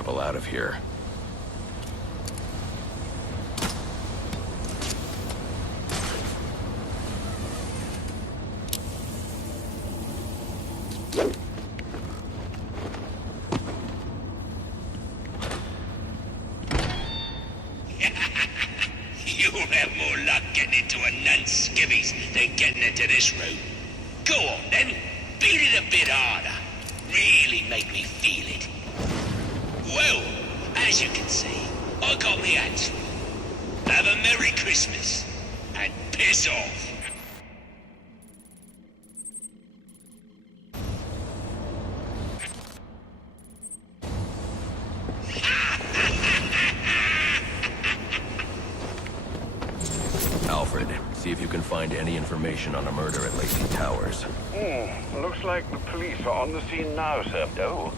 travel out of here. You'll have more luck getting into a nun's skivvies than getting into this room. Go on then, beat it a bit harder. Really make me feel it. Well, as you can see, I got me hands full. Have a Merry Christmas, and piss off. Alfred, see if you can find any information on a murder at Lacey Towers. Looks like the police are on the scene now, sir. Oh,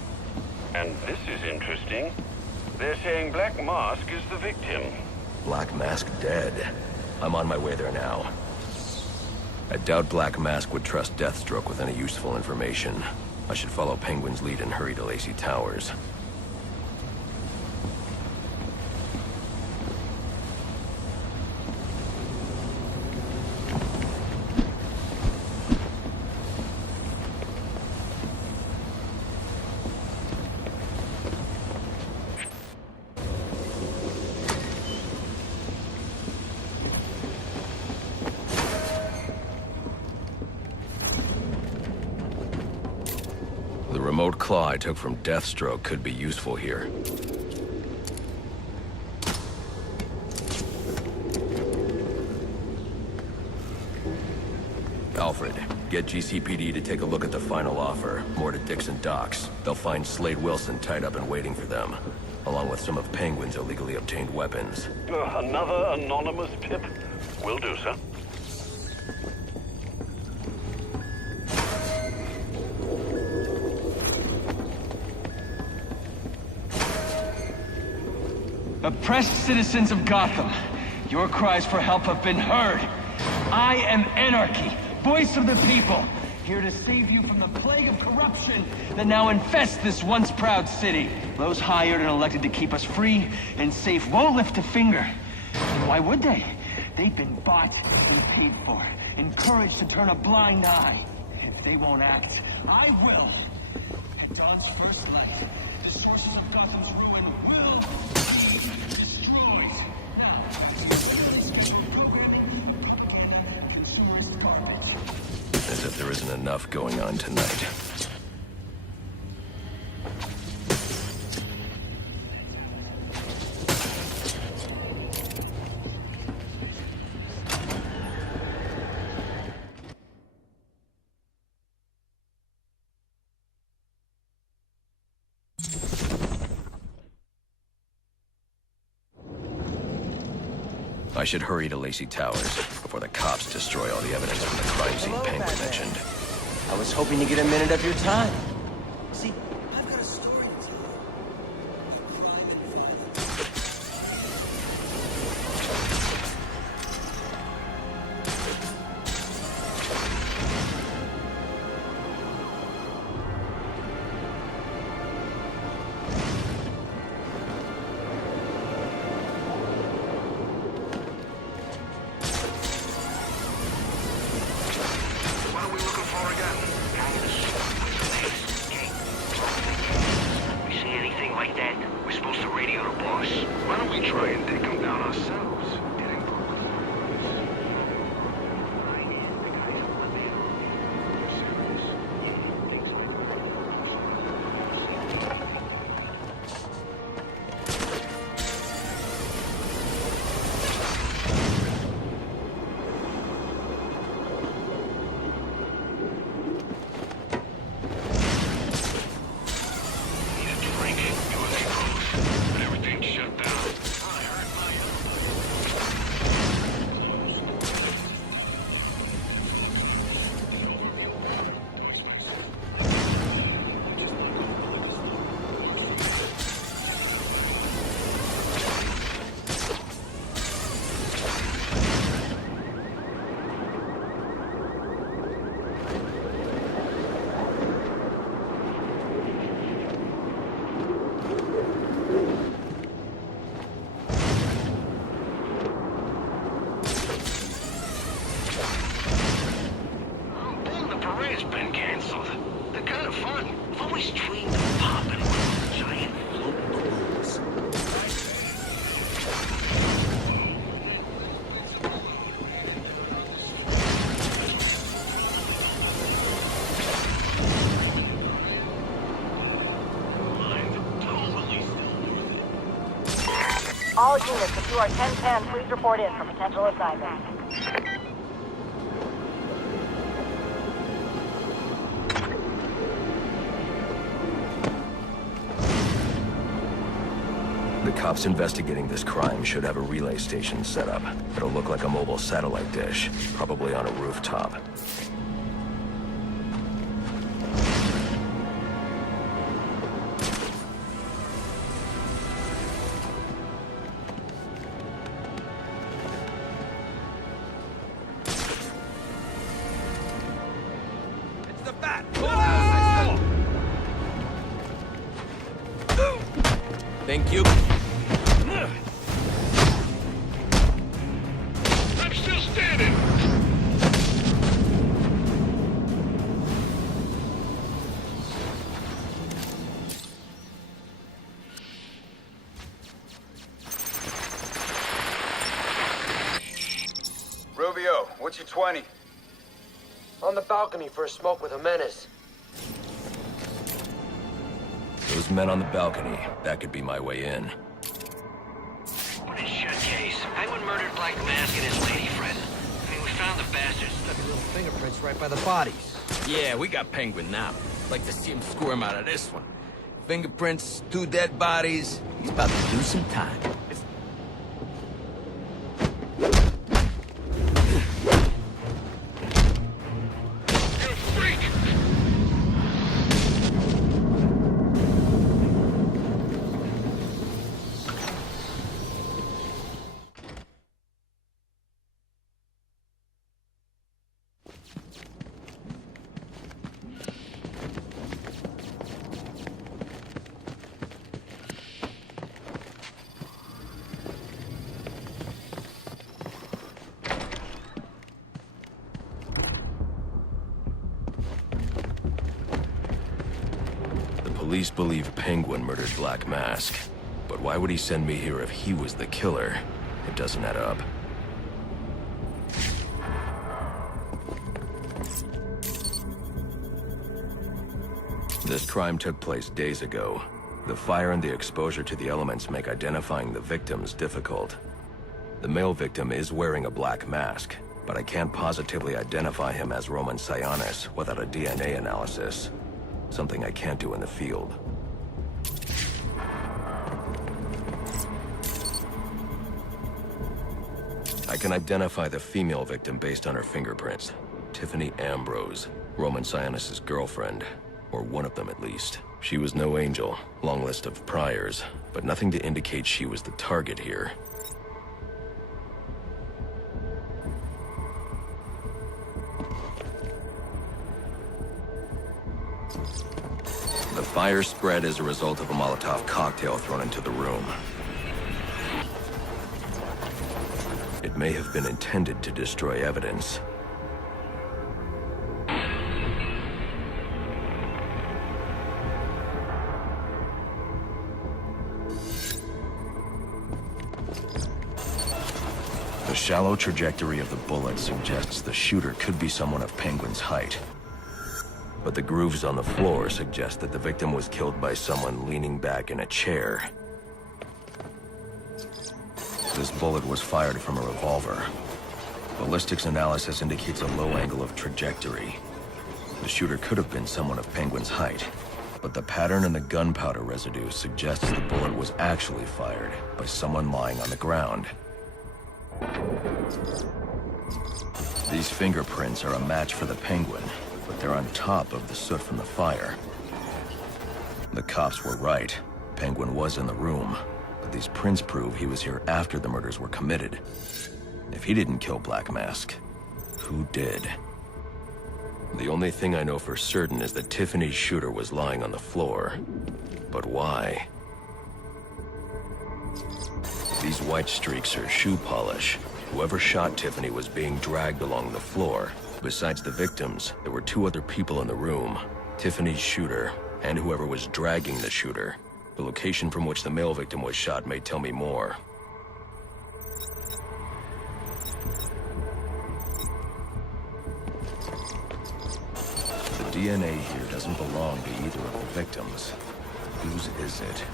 and this is interesting. They're saying Black Mask is the victim. Black Mask dead. I'm on my way there now. I doubt Black Mask would trust Deathstroke with any useful information. I should follow Penguin's lead and hurry to Lacey Towers. The remote claw I took from Deathstroke could be useful here. Alfred, get GCPD to take a look at the final offer. More to Dixon Docks. They'll find Slade Wilson tied up and waiting for them, along with some of Penguin's illegally obtained weapons. Another anonymous tip? Will do, sir. Oppressed citizens of Gotham, your cries for help have been heard. I am Anarchy, voice of the people, here to save you from the plague of corruption that now infests this once proud city. Those hired and elected to keep us free and safe won't lift a finger. And why would they? They've been bought and paid for, encouraged to turn a blind eye. If they won't act, I will. At dawn's first light, the sources of Gotham's ruin will be destroyed. Now, consumerist garbage. As if there isn't enough going on tonight. I should hurry to Lacey Towers before the cops destroy all the evidence from the crime scene Penguin mentioned. I was hoping to get a minute of your time. See, I've got a story to tell. What are we looking for again? We see anything like that, we're supposed to radio the boss. Why don't we try and take him down ourselves? All units, if you are 1010, please report in for potential assignments. The cops investigating this crime should have a relay station set up. It'll look like a mobile satellite dish, probably on a rooftop. Thank you. I'm still standing! Rubio, what's your 20? On the balcony for a smoke with a menace. Those men on the balcony, that could be my way in. What a shut case. Penguin murdered Black Mask and his lady friend. I mean, we found the bastards. Stuck your little fingerprints right by the bodies. Yeah, we got Penguin now. Like to see him squirm out of this one. Fingerprints, 2 dead bodies. He's about to do some time. You freak! Police believe Penguin murdered Black Mask. But why would he send me here if he was the killer? It doesn't add up. This crime took place days ago. The fire and the exposure to the elements make identifying the victims difficult. The male victim is wearing a black mask, but I can't positively identify him as Roman Sionis without a DNA analysis. Something I can't do in the field. I can identify the female victim based on her fingerprints. Tiffany Ambrose, Roman Sionis' girlfriend, or one of them at least. She was no angel, long list of priors, but nothing to indicate she was the target here. The fire spread as a result of a Molotov cocktail thrown into the room. It may have been intended to destroy evidence. The shallow trajectory of the bullet suggests the shooter could be someone of Penguin's height. But the grooves on the floor suggest that the victim was killed by someone leaning back in a chair. This bullet was fired from a revolver. Ballistics analysis indicates a low angle of trajectory. The shooter could have been someone of Penguin's height, but the pattern in the gunpowder residue suggests the bullet was actually fired by someone lying on the ground. These fingerprints are a match for the Penguin, but they're on top of the soot from the fire. The cops were right. Penguin was in the room, but these prints prove he was here after the murders were committed. If he didn't kill Black Mask, who did? The only thing I know for certain is that Tiffany's shooter was lying on the floor. But why? These white streaks are shoe polish. Whoever shot Tiffany was being dragged along the floor. Besides the victims, there were 2 other people in the room. Tiffany's shooter, and whoever was dragging the shooter. The location from which the male victim was shot may tell me more. The DNA here doesn't belong to either of the victims. Whose is it?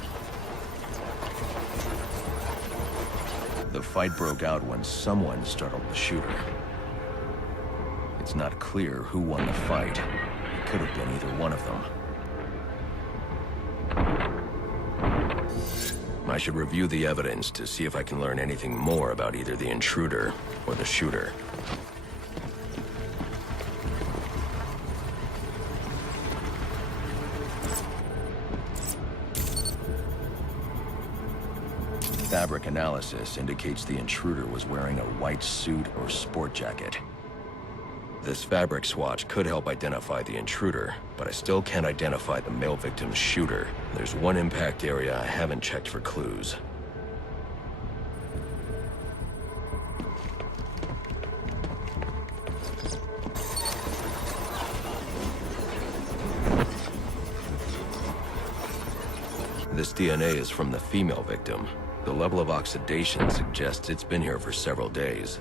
The fight broke out when someone startled the shooter. It's not clear who won the fight. It could have been either one of them. I should review the evidence to see if I can learn anything more about either the intruder or the shooter. Fabric analysis indicates the intruder was wearing a white suit or sport jacket. This fabric swatch could help identify the intruder, but I still can't identify the male victim's shooter. There's one impact area I haven't checked for clues. This DNA is from the female victim. The level of oxidation suggests it's been here for several days.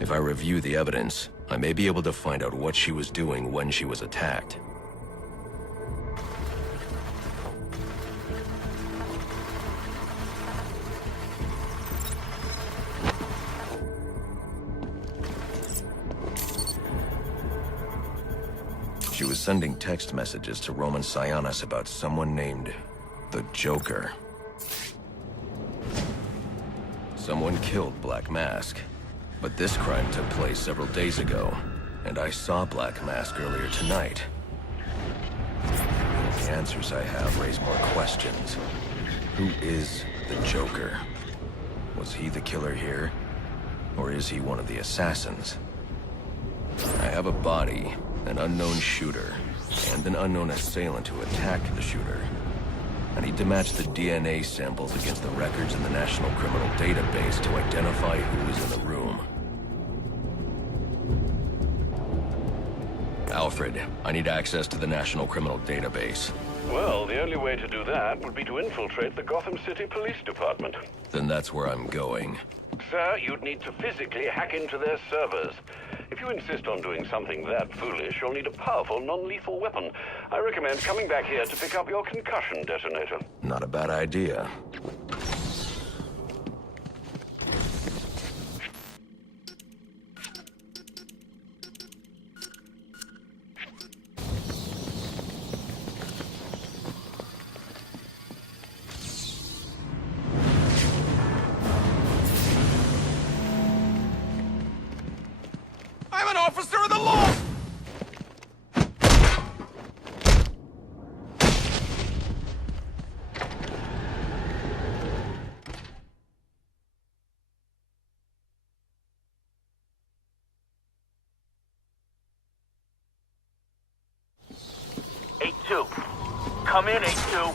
If I review the evidence, I may be able to find out what she was doing when she was attacked. She was sending text messages to Roman Sionis about someone named the Joker. Someone killed Black Mask. But this crime took place several days ago, and I saw Black Mask earlier tonight. The answers I have raise more questions. Who is the Joker? Was he the killer here? Or is he one of the assassins? I have a body, an unknown shooter, and an unknown assailant who attacked the shooter. I need to match the DNA samples against the records in the National Criminal Database to identify who was in the room. Alfred, I need access to the National Criminal Database. Well, the only way to do that would be to infiltrate the Gotham City Police Department. Then that's where I'm going. Sir, you'd need to physically hack into their servers. If you insist on doing something that foolish, you'll need a powerful, non-lethal weapon. I recommend coming back here to pick up your concussion detonator. Not a bad idea. I'm an officer of the law! Come in, 8-2.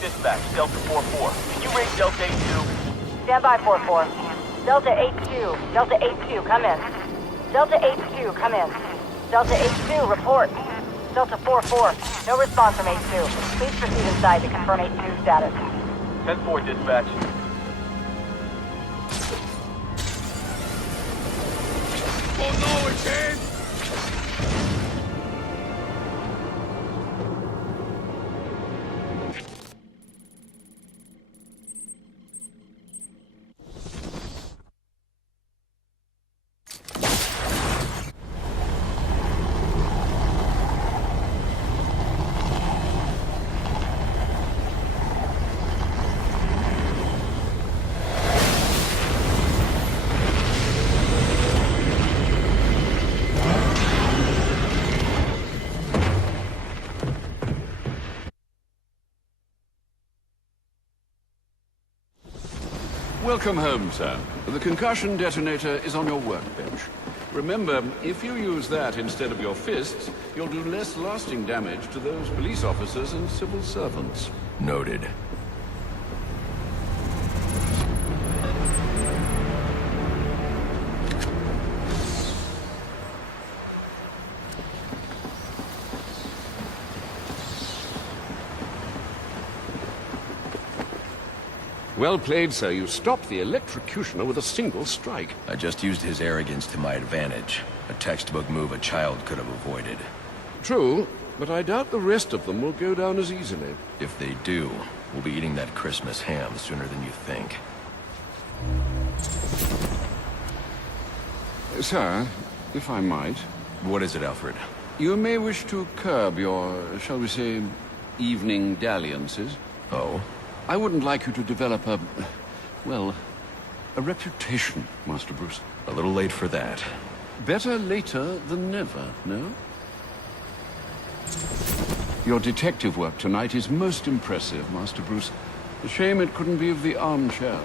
Dispatch, Delta 4-4. Can you raise Delta 8-2? Stand by, 4-4. Delta 8-2. Delta 8-2, come in. Delta 8-2, come in. Delta 8-2, report. Delta 4-4, no response from 8-2. Please proceed inside to confirm 8-2 status. 10-4, dispatch. Oh no, it's in! Welcome home, sir. The concussion detonator is on your workbench. Remember, if you use that instead of your fists, you'll do less lasting damage to those police officers and civil servants. Noted. Well played, sir. You stopped the electrocutioner with a single strike. I just used his arrogance to my advantage. A textbook move a child could have avoided. True, but I doubt the rest of them will go down as easily. If they do, we'll be eating that Christmas ham sooner than you think. Sir, if I might... What is it, Alfred? You may wish to curb your, shall we say, evening dalliances. Oh? I wouldn't like you to develop a... well, a reputation, Master Bruce. A little late for that. Better later than never, no? Your detective work tonight is most impressive, Master Bruce. A shame it couldn't be of the armchair.